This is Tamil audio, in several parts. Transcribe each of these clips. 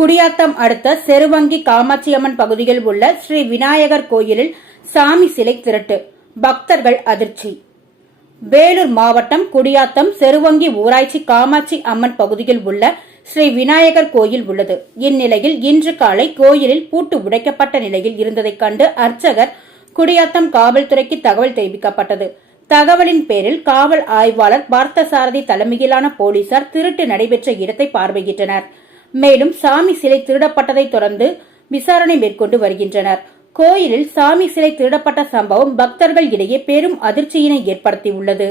குடியாத்தம் அடுத்த செருவங்கி காமாட்சியம்மன் பகுதியில் உள்ள ஸ்ரீ விநாயகர் கோயிலில் சாமி சிலை திருட்டு. பக்தர்கள் அதிர்ச்சி. வேலூர் மாவட்டம் குடியாத்தம் செருவங்கி ஊராட்சி காமாட்சி அம்மன் பகுதியில் உள்ள ஸ்ரீ விநாயகர் கோயில் உள்ளது. இந்நிலையில் இன்று காலை கோயிலில் பூட்டு உடைக்கப்பட்ட நிலையில் இருந்ததைக் கண்டு அர்ச்சகர் குடியாத்தம் காவல்துறைக்கு தகவல் தெரிவிக்கப்பட்டது. தகவலின் பேரில் காவல் ஆய்வாளர் பார்த்தசாரதி தலைமையிலான போலீசார் திருட்டு நடைபெற்ற இடத்தை பார்வையிட்டனர். மேலும் சாமி சிலை திருடப்பட்டதை தொடர்ந்து விசாரணை மேற்கொண்டு வருகின்றனர் கோயிலில் சாமி சிலை திருடப்பட்ட சம்பவம் பக்தர்கள் இடையே பெரும் அதிர்ச்சியினை ஏற்படுத்தியுள்ளது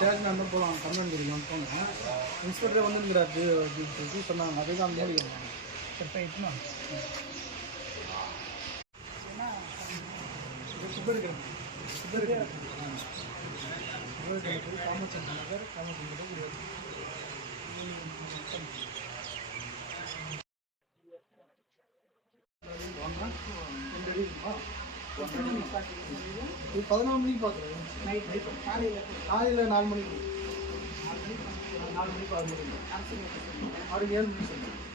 ஸ்டேஷன் வந்து போகலாம் கம்ப்ளைண்ட் கொடுக்கலாம் போங்க இன்ஸ்பெக்டர் வந்துருக்கிறாரு அப்படின்னு சொல்லிட்டு சொன்னாங்க அதே தான் மூலிகை சரி போயிட்டுமா காமச்சந்திர நகர் காமச்சந்திர இது பதினாலு மணிக்கு பார்க்குறேன். நைட் நைட் காலையில் காலையில் நாலு மணிக்கு. நாலு மணிக்கு நாலு மணிக்கு. ஆறு மணிக்கு ஆறு ஏழு மணிக்கு சொல்லுங்கள்